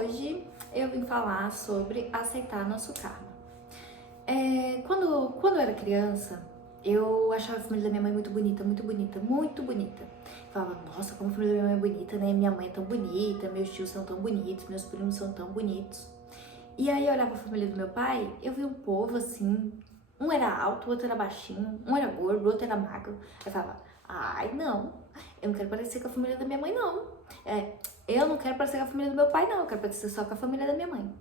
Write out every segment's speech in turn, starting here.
hoje eu vim falar sobre aceitar nosso karma. Quando eu era criança, eu achava a família da minha mãe muito bonita, muito bonita, muito bonita. Falava, nossa, como a família da minha mãe é bonita, né? Minha mãe é tão bonita, meus tios são tão bonitos, meus primos são tão bonitos. E aí eu olhava a família do meu pai, eu vi um povo assim, um era alto, o outro era baixinho, um era gordo, o outro era magro. Eu falava, ai não, eu não quero parecer com a família da minha mãe não. Eu não quero parecer com a família do meu pai não, eu quero parecer só com a família da minha mãe.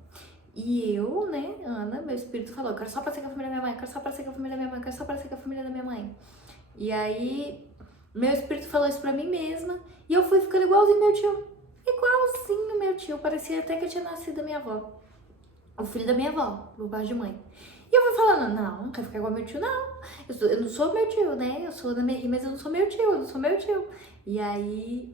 E eu, né, Ana, meu espírito falou, eu quero só parecer com a família da minha mãe, eu quero só parecer com a família da minha mãe, eu quero só parecer com a família da minha mãe. E aí, meu espírito falou isso pra mim mesma, e eu fui ficando igualzinho meu tio. Igualzinho meu tio, parecia até que eu tinha nascido da minha avó. O filho da minha avó, por parte de mãe. E eu fui falando, não quero ficar igual meu tio, não. Eu não sou meu tio, né? Eu sou da minha irmã, mas eu não sou meu tio, eu não sou meu tio. E aí,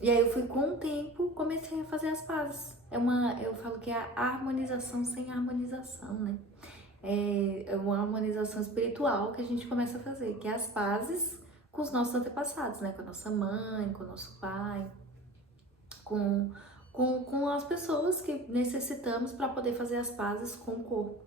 eu fui com o tempo, comecei a fazer as pazes. Eu falo que é a harmonização sem harmonização, né? É uma harmonização espiritual que a gente começa a fazer, que é as pazes com os nossos antepassados, né? Com a nossa mãe, com o nosso pai, com, com as pessoas que necessitamos para poder fazer as pazes com o corpo.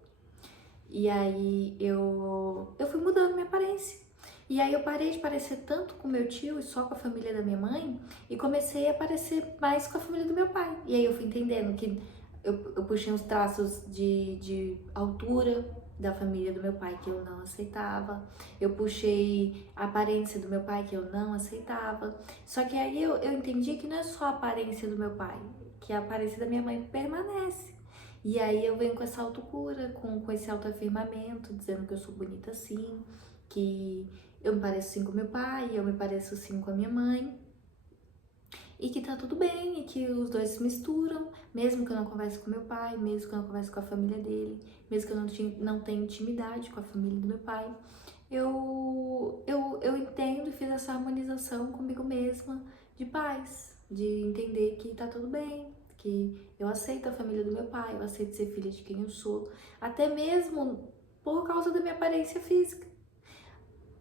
E aí eu fui mudando minha aparência. E aí eu parei de parecer tanto com meu tio e só com a família da minha mãe e comecei a parecer mais com a família do meu pai. E aí eu fui entendendo que eu puxei uns traços de altura da família do meu pai que eu não aceitava. Eu puxei a aparência do meu pai que eu não aceitava. Só que aí eu entendi que não é só a aparência do meu pai, que a aparência da minha mãe permanece. E aí eu venho com essa autocura, com esse autoafirmamento, dizendo que eu sou bonita sim, que eu me pareço sim com meu pai, eu me pareço sim com a minha mãe, e que tá tudo bem, e que os dois se misturam, mesmo que eu não converse com meu pai, mesmo que eu não converse com a família dele, mesmo que eu não tenha intimidade com a família do meu pai. Eu entendo e fiz essa harmonização comigo mesma de paz, de entender que tá tudo bem, que eu aceito a família do meu pai, eu aceito ser filha de quem eu sou, até mesmo por causa da minha aparência física.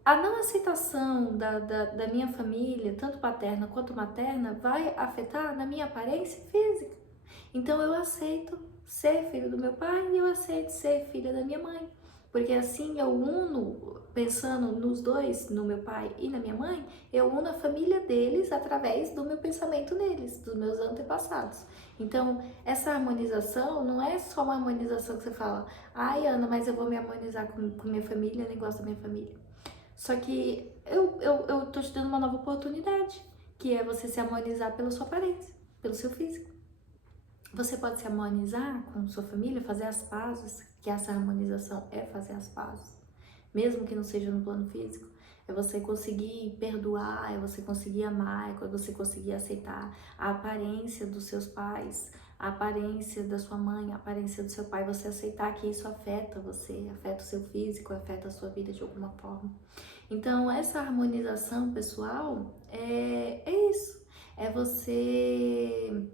A não aceitação da minha família, tanto paterna quanto materna, vai afetar na minha aparência física. Então eu aceito ser filho do meu pai e eu aceito ser filha da minha mãe. Porque assim eu uno, pensando nos dois, no meu pai e na minha mãe, eu uno a família deles através do meu pensamento neles, dos meus antepassados. Então, essa harmonização não é só uma harmonização que você fala, ai Ana, mas eu vou me harmonizar com minha família, eu nem gosto da minha família. Só que eu tô te dando uma nova oportunidade, que é você se harmonizar pela sua aparência, pelo seu físico. Você pode se harmonizar com sua família, fazer as pazes, que essa harmonização é fazer as pazes, mesmo que não seja no plano físico. É você conseguir perdoar, é você conseguir amar, é você conseguir aceitar a aparência dos seus pais, a aparência da sua mãe, a aparência do seu pai, você aceitar que isso afeta você, afeta o seu físico, afeta a sua vida de alguma forma. Então, essa harmonização pessoal é isso, é você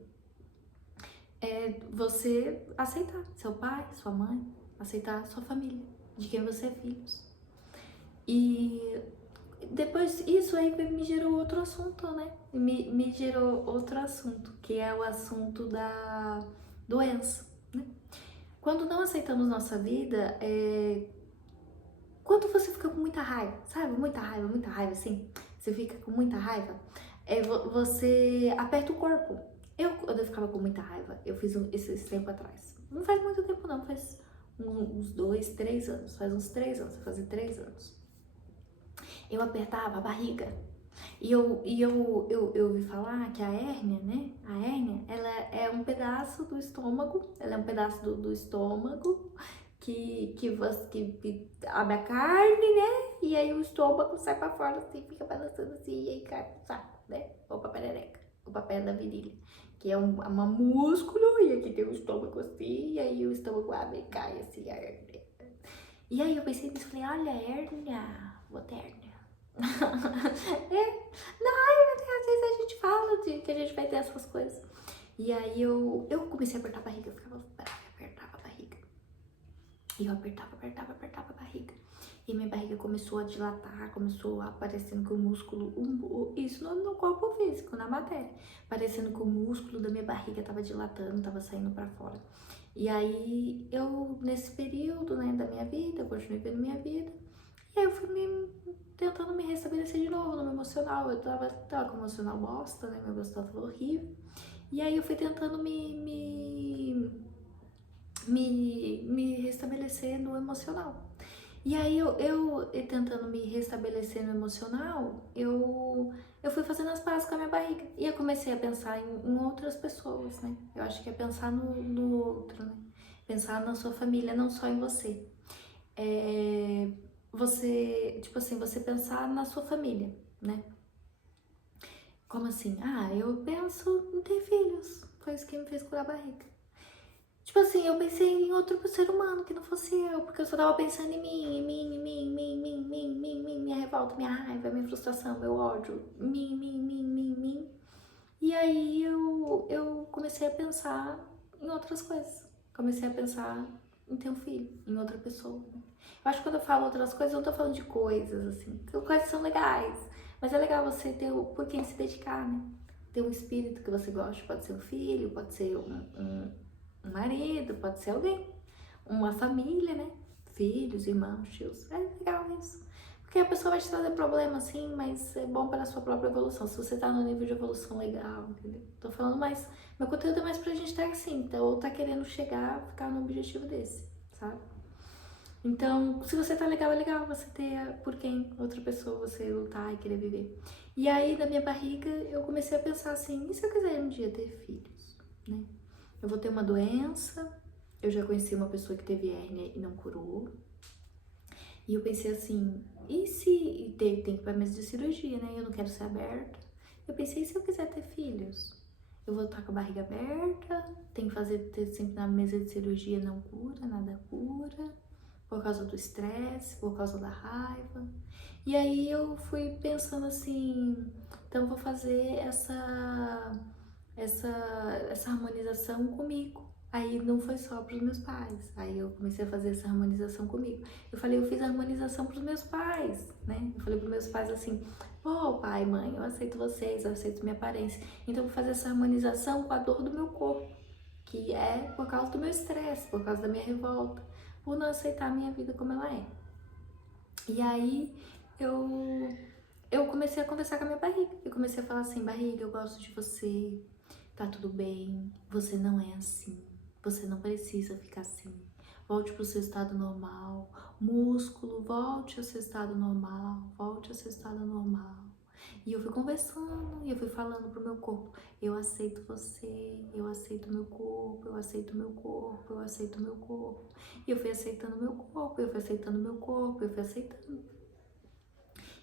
aceitar seu pai, sua mãe, aceitar sua família, de quem você é filho. E depois isso aí me gerou outro assunto, né? Me gerou outro assunto, que é o assunto da doença, né? Quando não aceitamos nossa vida, quando você fica com muita raiva, sabe? Muita raiva, assim, você fica com muita raiva, você aperta o corpo. Quando eu ficava com muita raiva, eu fiz esse tempo atrás. Não faz muito tempo não, faz uns 2, 3 anos. Faz uns 3 anos, vai fazer 3 anos. Eu apertava a barriga. Eu ouvi falar que a hérnia, né? A hérnia, ela é um pedaço do estômago, ela é um pedaço do estômago que abre a carne, né? E aí o estômago sai pra fora assim, fica balançando assim, e aí cai pro saco, né? Ou pra perereca, ou pra perna da virilha, que é uma músculo, e aqui tem o estômago assim, e aí o estômago abre e cai assim, a hérnia. E aí eu pensei nisso, falei, olha, hérnia, vou ter hérnia. Às vezes a gente fala de que a gente vai ter essas coisas. E aí eu comecei a apertar a barriga, eu apertava a barriga. E eu apertava a barriga. E minha barriga começou a dilatar, começou a parecendo que o músculo, isso no corpo físico, na matéria, parecendo que o músculo da minha barriga tava dilatando, tava saindo pra fora. E aí, eu, nesse período, né, da minha vida, eu continuei vendo minha vida, e aí eu fui tentando me restabelecer de novo no meu emocional. Eu tava com o emocional bosta, né, meu emocional tava horrível. E aí eu fui tentando me restabelecer no emocional. E aí eu tentando me restabelecer no emocional, eu fui fazendo as pazes com a minha barriga. E eu comecei a pensar em outras pessoas, né? Eu acho que é pensar no outro, né? Pensar na sua família, não só em você. Você, tipo assim, você pensar na sua família, né? Como assim? Ah, eu penso em ter filhos. Foi isso que me fez curar a barriga. Tipo assim, eu pensei em outro ser humano que não fosse eu, porque eu só tava pensando em mim, minha revolta, minha raiva, minha frustração, meu ódio, mim. E aí eu comecei a pensar em outras coisas. Comecei a pensar em ter um filho, em outra pessoa. Né? Eu acho que quando eu falo outras coisas, eu não tô falando de coisas, assim, que coisas são legais. Mas é legal você ter por quem se dedicar, né? Ter um espírito que você gosta, pode ser um filho, pode ser um marido, pode ser alguém, uma família, né? Filhos, irmãos, tios. É legal isso. Porque a pessoa vai te trazer problema, sim, mas é bom para a sua própria evolução. Se você tá no nível de evolução legal, entendeu? Tô falando mais. Meu conteúdo é mais pra gente estar assim, então, ou tá querendo chegar, ficar no objetivo desse, sabe? Então, se você tá legal, é legal você ter por quem outra pessoa você lutar e querer viver. E aí, na minha barriga, eu comecei a pensar assim: e se eu quiser um dia ter filhos, né? Eu vou ter uma doença, eu já conheci uma pessoa que teve hérnia e não curou. E eu pensei assim, e se tem que ir pra mesa de cirurgia, né? Eu não quero ser aberta. Eu pensei, e se eu quiser ter filhos? Eu vou estar com a barriga aberta, tem que fazer ter sempre na mesa de cirurgia, não cura, nada cura, por causa do estresse, por causa da raiva. E aí eu fui pensando assim, então eu vou fazer essa harmonização comigo. Aí não foi só para os meus pais. Aí eu comecei a fazer essa harmonização comigo. Eu falei, eu fiz a harmonização para os meus pais, né? Eu falei para os meus pais assim: pô, pai, mãe, eu aceito vocês, eu aceito minha aparência. Então eu vou fazer essa harmonização com a dor do meu corpo, que é por causa do meu estresse, por causa da minha revolta, por não aceitar a minha vida como ela é. E aí eu comecei a conversar com a minha barriga. Eu comecei a falar assim: barriga, eu gosto de você. Tá tudo bem, você não é assim, você não precisa ficar assim. Volte pro seu estado normal, músculo, volte ao seu estado normal, volte ao seu estado normal. E eu fui conversando, e eu fui falando pro meu corpo: eu aceito você, eu aceito meu corpo, eu aceito meu corpo, eu aceito meu corpo. E eu fui aceitando meu corpo, eu fui aceitando meu corpo, eu fui aceitando.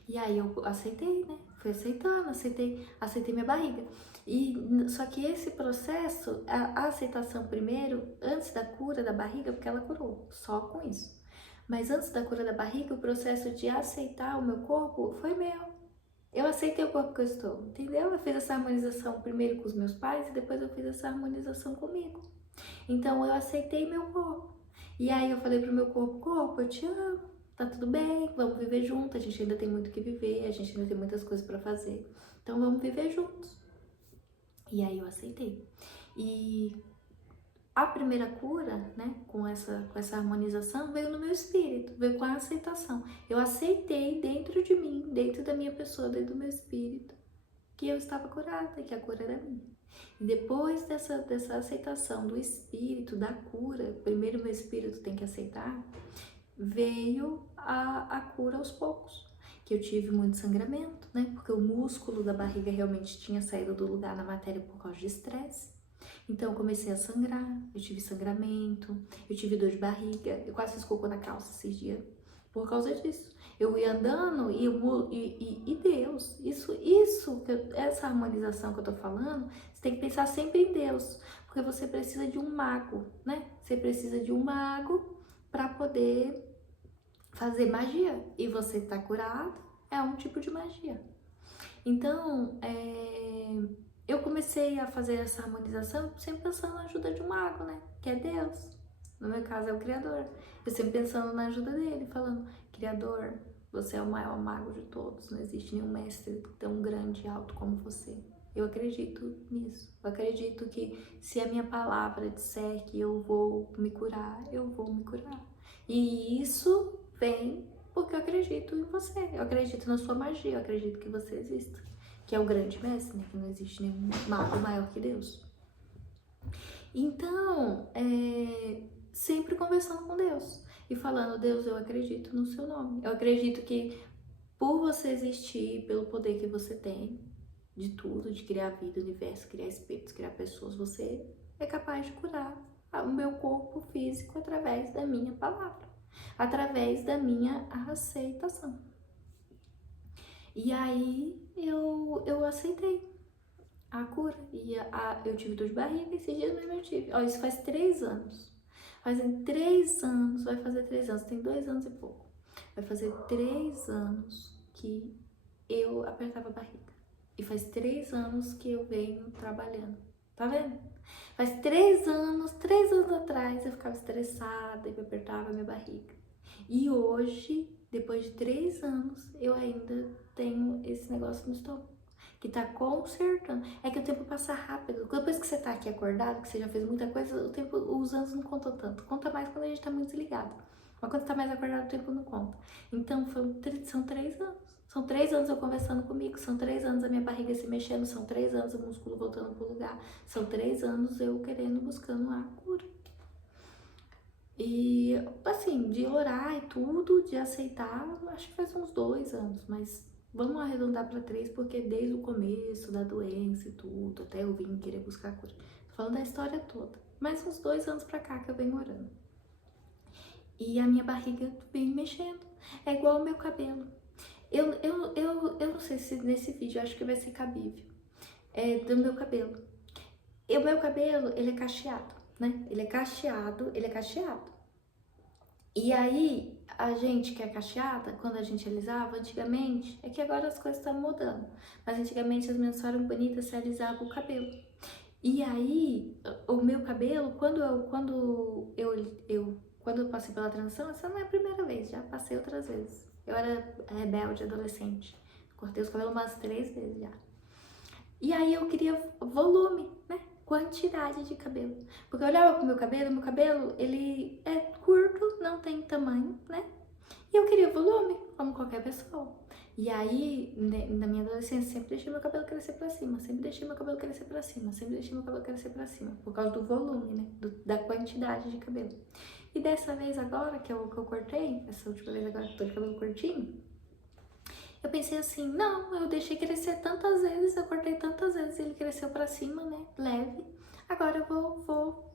E aí eu aceitei, né? Fui aceitando, aceitei minha barriga. E só que esse processo, a aceitação primeiro, antes da cura da barriga, porque ela curou, só com isso. Mas antes da cura da barriga, o processo de aceitar o meu corpo foi meu. Eu aceitei o corpo que eu estou, entendeu? Eu fiz essa harmonização primeiro com os meus pais e depois eu fiz essa harmonização comigo. Então eu aceitei meu corpo. E aí eu falei pro meu corpo, eu te amo. Tá tudo bem, vamos viver juntos, a gente ainda tem muito que viver, a gente ainda tem muitas coisas para fazer. Então vamos viver juntos. E aí eu aceitei. E a primeira cura, né, com essa harmonização, veio no meu espírito, veio com a aceitação. Eu aceitei dentro de mim, dentro da minha pessoa, dentro do meu espírito, que eu estava curada, que a cura era minha. E depois dessa aceitação do espírito, da cura, primeiro meu espírito tem que aceitar, veio a cura aos poucos. Que eu tive muito sangramento, né? Porque o músculo da barriga realmente tinha saído do lugar na matéria por causa de estresse. Então eu comecei a sangrar, eu tive sangramento, eu tive dor de barriga, eu quase fiz cocô na calça esses dias por causa disso. Eu ia andando e Deus, essa harmonização que eu tô falando, você tem que pensar sempre em Deus, porque você precisa de um mago, né? Você precisa de um mago para poder fazer magia, e você tá curado, é um tipo de magia. Então, eu comecei a fazer essa harmonização sempre pensando na ajuda de um mago, né? Que é Deus. No meu caso é o Criador. Eu sempre pensando na ajuda dele, falando, Criador, você é o maior mago de todos, não existe nenhum mestre tão grande e alto como você. Eu acredito nisso. Eu acredito que se a minha palavra disser que eu vou me curar, eu vou me curar. E isso vem porque eu acredito em você. Eu acredito na sua magia, eu acredito que você existe. Que é o grande mestre, né? Que não existe nenhum mago maior que Deus. Então, sempre conversando com Deus e falando, Deus, eu acredito no seu nome. Eu acredito que por você existir, pelo poder que você tem, de tudo, de criar vida, universo, criar espíritos, criar pessoas, você é capaz de curar o meu corpo físico através da minha palavra, através da minha aceitação. E aí eu aceitei a cura. E eu tive dor de barriga, esses dias mesmo eu tive. Ó, isso faz 3 anos. Fazem 3 anos, vai fazer 3 anos, tem 2 anos e pouco. Vai fazer 3 anos que eu apertava a barriga. E faz 3 anos que eu venho trabalhando. Tá vendo? Faz 3 anos atrás eu ficava estressada e eu apertava a minha barriga. E hoje, depois de 3 anos, eu ainda tenho esse negócio no estômago. Que tá consertando. É que o tempo passa rápido. Depois que você tá aqui acordado, que você já fez muita coisa, o tempo, os anos não contam tanto. Conta mais quando a gente tá muito desligado. Mas quando tá mais acordado, o tempo não conta. Então, são 3 anos. São 3 anos eu conversando comigo, são 3 anos a minha barriga se mexendo, são 3 anos o músculo voltando pro lugar, são 3 anos eu querendo, buscando a cura. E, assim, de orar e tudo, de aceitar, acho que faz uns 2 anos, mas vamos arredondar para 3, porque desde o começo da doença e tudo, até eu vim querer buscar a cura. Tô falando da história toda. Mais uns 2 anos pra cá que eu venho orando. E a minha barriga vem mexendo. É igual o meu cabelo. Eu não sei se nesse vídeo, eu acho que vai ser cabível. É do meu cabelo. E o meu cabelo, ele é cacheado, né? Ele é cacheado. E aí, a gente que é cacheada, quando a gente alisava, antigamente, é que agora as coisas estão mudando, mas antigamente as meninas eram bonitas, se alisavam o cabelo. E aí, o meu cabelo, quando eu passei pela transição, essa não é a primeira vez, já passei outras vezes. Eu era rebelde, adolescente, cortei os cabelos umas 3 vezes já. E aí eu queria volume, né? Quantidade de cabelo. Porque eu olhava pro meu cabelo, ele é curto, não tem tamanho, né? E eu queria volume, como qualquer pessoa. E aí, né, na minha adolescência, sempre deixei meu cabelo crescer pra cima, sempre deixei meu cabelo crescer pra cima, sempre deixei meu cabelo crescer pra cima, por causa do volume, né? Da quantidade de cabelo. E dessa vez agora, que eu cortei, essa última vez agora que eu tô de cabelo curtinho, eu pensei assim, não, eu deixei crescer tantas vezes, eu cortei tantas vezes, ele cresceu pra cima, né, leve. Agora eu vou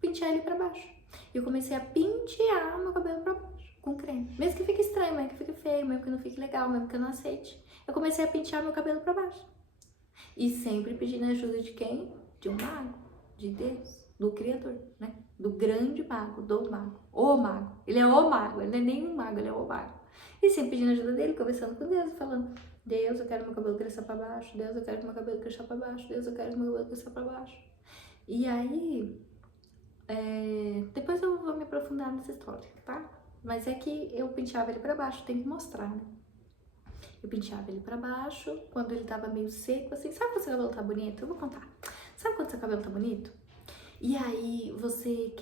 pentear ele pra baixo. E eu comecei a pentear meu cabelo pra baixo, com creme. Mesmo que fique estranho, mesmo que fique feio, mesmo que não fique legal, mesmo que eu não aceite. Eu comecei a pentear meu cabelo pra baixo. E sempre pedindo ajuda de quem? De um mago, de Deus, do Criador, né? Do grande mago, do mago, o mago. Ele é o mago, ele não é nem um mago, ele é o mago. E sempre pedindo ajuda dele, conversando com Deus, falando, Deus, eu quero meu cabelo crescer pra baixo, Deus, eu quero que meu cabelo cresça pra baixo, Deus, eu quero que meu cabelo cresça pra baixo. E aí, depois eu vou me aprofundar nessa história, tá? Mas é que eu penteava ele pra baixo, tem que mostrar, né? Eu penteava ele pra baixo, quando ele tava meio seco, assim, sabe quando seu cabelo tá bonito? Eu vou contar. Sabe quando seu cabelo tá bonito? E aí você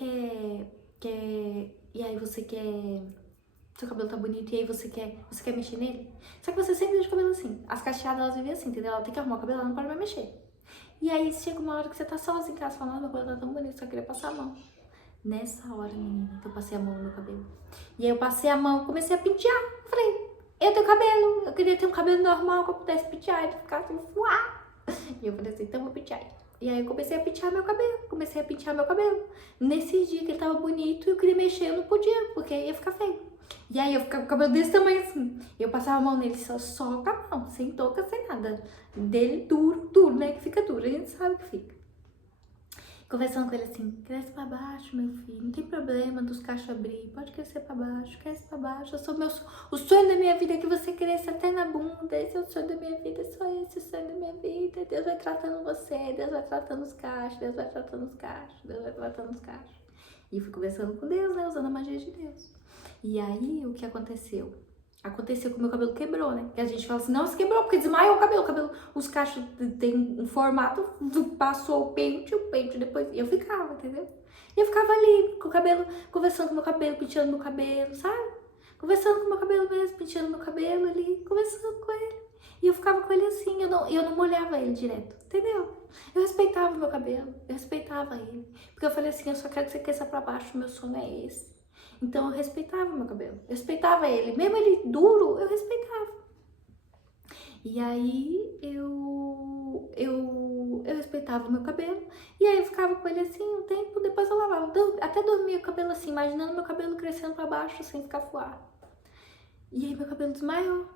seu cabelo tá bonito e aí você quer mexer nele? Só que você sempre deixa o cabelo assim. As cacheadas, elas vivem assim, entendeu? Ela tem que arrumar o cabelo, ela não pode mais mexer. E aí chega uma hora que você tá sozinha em casa, falando, meu cabelo tá tão bonito, só queria passar a mão. Nessa hora, menina, que eu passei a mão no meu cabelo. E aí eu passei a mão, comecei a pentear. Eu falei, eu tenho cabelo, eu queria ter um cabelo normal que eu pudesse pentear, ele ficasse assim, fuá. E eu falei assim, então eu vou pentear ele. E aí eu comecei a pentear meu cabelo, Nesse dia que ele tava bonito, eu queria mexer, eu não podia, porque ia ficar feio. E aí eu ficava com o cabelo desse tamanho assim. Eu passava a mão nele só com a mão, sem touca, sem nada. Dele duro, né? Que fica duro, a gente sabe que fica. Conversando com ele assim, cresce pra baixo, meu filho, não tem problema dos cachos abrir, pode crescer pra baixo, cresce pra baixo. O sonho da minha vida é que você cresça até na bunda, esse é o sonho da minha vida, é só esse o sonho da minha vida. Deus vai tratando você, Deus vai tratando os cachos, Deus vai tratando os cachos, Deus vai tratando os cachos. E fui conversando com Deus, né? Usando a magia de Deus. E aí, o que aconteceu? Aconteceu que o meu cabelo quebrou, né? Que a gente fala assim, não, se quebrou, porque desmaiou o cabelo. Os cachos tem um formato, passou o pente depois. E eu ficava, entendeu? E eu ficava ali, com o cabelo, conversando com o meu cabelo, penteando meu cabelo, sabe? Conversando com o meu cabelo mesmo, penteando meu cabelo ali, conversando com ele. E eu ficava com ele assim, eu não molhava ele direto, entendeu? Eu respeitava o meu cabelo, eu respeitava ele. Porque eu falei assim, eu só quero que você cresça pra baixo, meu sonho é esse. Então eu respeitava o meu cabelo, eu respeitava ele. Mesmo ele duro, eu respeitava. E aí eu respeitava o meu cabelo. E aí eu ficava com ele assim um tempo, depois eu lavava. Até dormia com o cabelo assim, imaginando meu cabelo crescendo pra baixo sem ficar fuar. E aí meu cabelo desmaiou.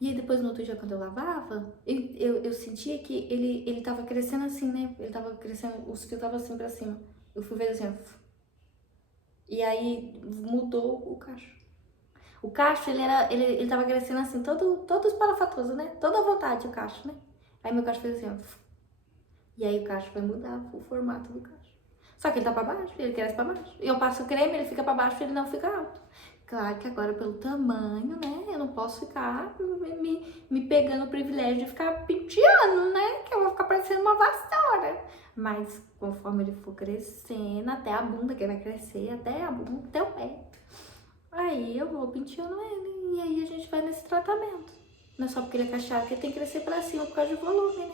E aí depois no outro dia quando eu lavava, eu sentia que ele tava crescendo assim, né? Ele tava crescendo, os fios estavam assim pra cima. Eu fui ver assim, ó. E aí mudou o cacho. O cacho, ele tava crescendo assim, todo espalhafatoso, né? Toda à vontade o cacho, né? Aí meu cacho fez assim, ó. E aí o cacho vai mudar o formato do cacho. Só que ele tá pra baixo, ele cresce pra baixo. E eu passo o creme, ele fica pra baixo, ele não fica alto. Claro que agora pelo tamanho, né? Eu não posso ficar me pegando o privilégio de ficar penteando, né? Que eu vou ficar parecendo uma vassoura. Mas conforme ele for crescendo, até a bunda que vai crescer, até a bunda, até o pé. Aí eu vou penteando ele e aí a gente vai nesse tratamento. Não é só porque ele é cacheado que ele tem que crescer pra cima por causa de volume, né?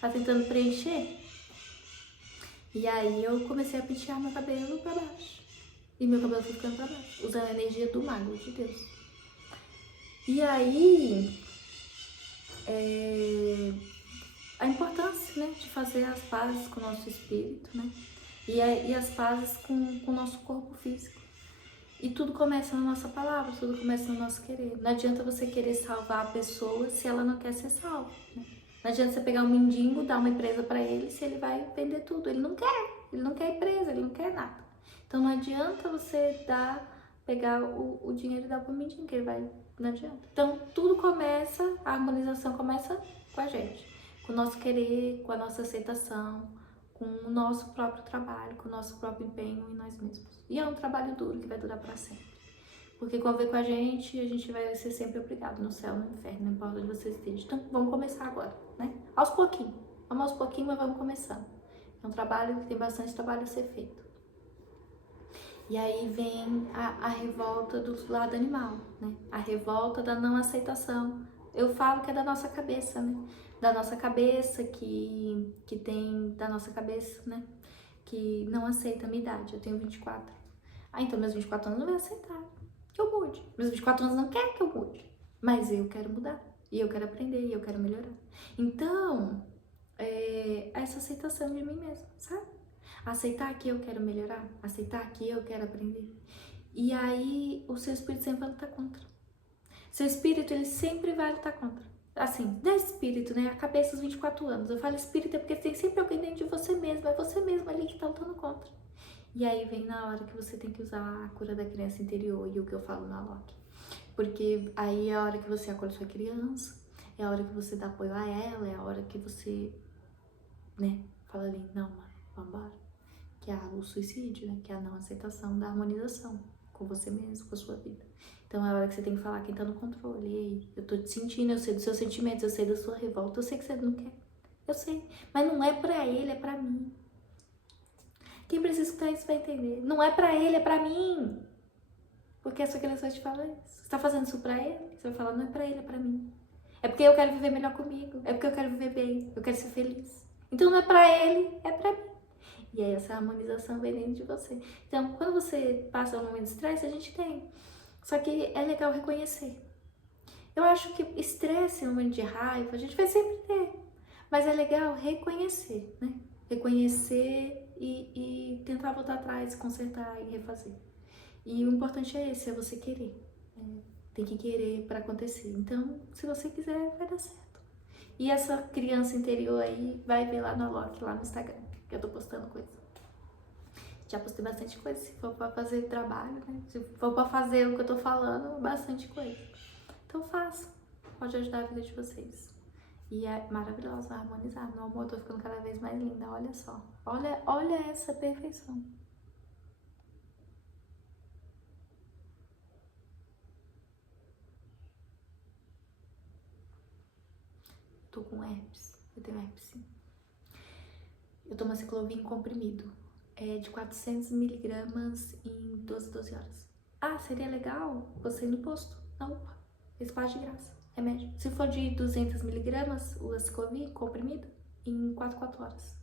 Tá tentando preencher. E aí eu comecei a pentear meu cabelo pra baixo. E meu cabelo foi ficando pra baixo, usando a energia do mago de Deus. E aí, a importância, né, de fazer as pazes com o nosso espírito, né? E as pazes com o nosso corpo físico. E tudo começa na nossa palavra, tudo começa no nosso querer. Não adianta você querer salvar a pessoa se ela não quer ser salva, né? Não adianta você pegar um mendigo, dar uma empresa para ele, se ele vai vender tudo. Ele não quer empresa, ele não quer nada. Então não adianta você pegar o dinheiro e dar para o mendigo, que ele vai, não adianta. Então tudo começa, a harmonização começa com a gente, com o nosso querer, com a nossa aceitação, com o nosso próprio trabalho, com o nosso próprio empenho em nós mesmos. E é um trabalho duro que vai durar para sempre. Porque conviver com a gente vai ser sempre obrigado, no céu, no inferno, não importa onde você esteja. Então vamos começar agora, né? Aos pouquinhos. Vamos aos pouquinhos, mas vamos começando. É um trabalho que tem bastante trabalho a ser feito. E aí vem a revolta do lado animal, né? A revolta da não aceitação. Eu falo que é da nossa cabeça, né? Da nossa cabeça que tem, da nossa cabeça, né? Que não aceita a minha idade. Eu tenho 24. Ah, então meus 24 anos não vai aceitar que eu mude. Meus 24 anos não querem que eu mude. Mas eu quero mudar. E eu quero aprender, e eu quero melhorar. Então, essa aceitação de mim mesma, sabe? Aceitar que eu quero melhorar, aceitar que eu quero aprender. E aí o seu espírito sempre vai lutar contra. Seu espírito, ele sempre vai lutar contra. Assim, não é espírito, né? A cabeça dos 24 anos. Eu falo espírito é porque tem sempre alguém dentro de você mesmo. É você mesmo ali que tá lutando contra. E aí vem na hora que você tem que usar a cura da criança interior e o que eu falo na Loki. Porque aí é a hora que você acolhe sua criança, é a hora que você dá apoio a ela, é a hora que você, né, fala ali, não, mano, vambora. Que é o suicídio, né? Que é a não aceitação da harmonização com você mesmo, com a sua vida. Então é a hora que você tem que falar quem tá no controle. E aí, eu tô te sentindo, eu sei dos seus sentimentos, eu sei da sua revolta, eu sei que você não quer. Eu sei. Mas não é pra ele, é pra mim. Quem precisa escutar isso vai entender. Não é pra ele, é pra mim. Porque a sua criança vai te falar isso. Você tá fazendo isso pra ele? Você vai falar, não é pra ele, é pra mim. É porque eu quero viver melhor comigo. É porque eu quero viver bem. Eu quero ser feliz. Então não é pra ele, é pra mim. E aí essa harmonização vem dentro de você. Então, quando você passa um momento de estresse, a gente tem. Só que é legal reconhecer. Eu acho que estresse, um momento de raiva, a gente vai sempre ter. Mas é legal reconhecer, né? Reconhecer e tentar voltar atrás, consertar e refazer. E o importante é esse, é você querer. Né? Tem que querer para acontecer. Então, se você quiser, vai dar certo. E essa criança interior aí, vai ver lá na Loki, lá no Instagram, que eu tô postando coisa. Já postei bastante coisa, se for pra fazer trabalho, né? Se for pra fazer o que eu tô falando, bastante coisa. Então faça, pode ajudar a vida de vocês. E é maravilhosa, harmonizar. Meu amor, eu tô ficando cada vez mais linda, olha só. Olha essa perfeição. tô com herpes. Eu tenho herpes, sim. Eu tomo ciclovir comprimido. É de 400 miligramas em 12 horas. Ah, seria legal você ir no posto, na UPA. Esse faz de graça, remédio. Se for de 200 miligramas, o Aciclovir comprimido, em 4 horas.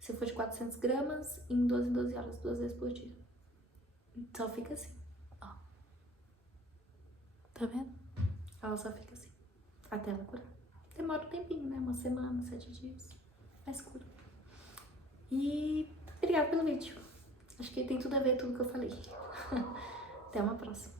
Se for de 400 gramas, em 12 horas, 2 vezes por dia. Só fica assim, ó. Tá vendo? Ela só fica assim, até ela curar. Demora um tempinho, né? 1 semana, 7 dias. Mas cura. E obrigada pelo vídeo. Acho que tem tudo a ver com tudo que eu falei. Até uma próxima.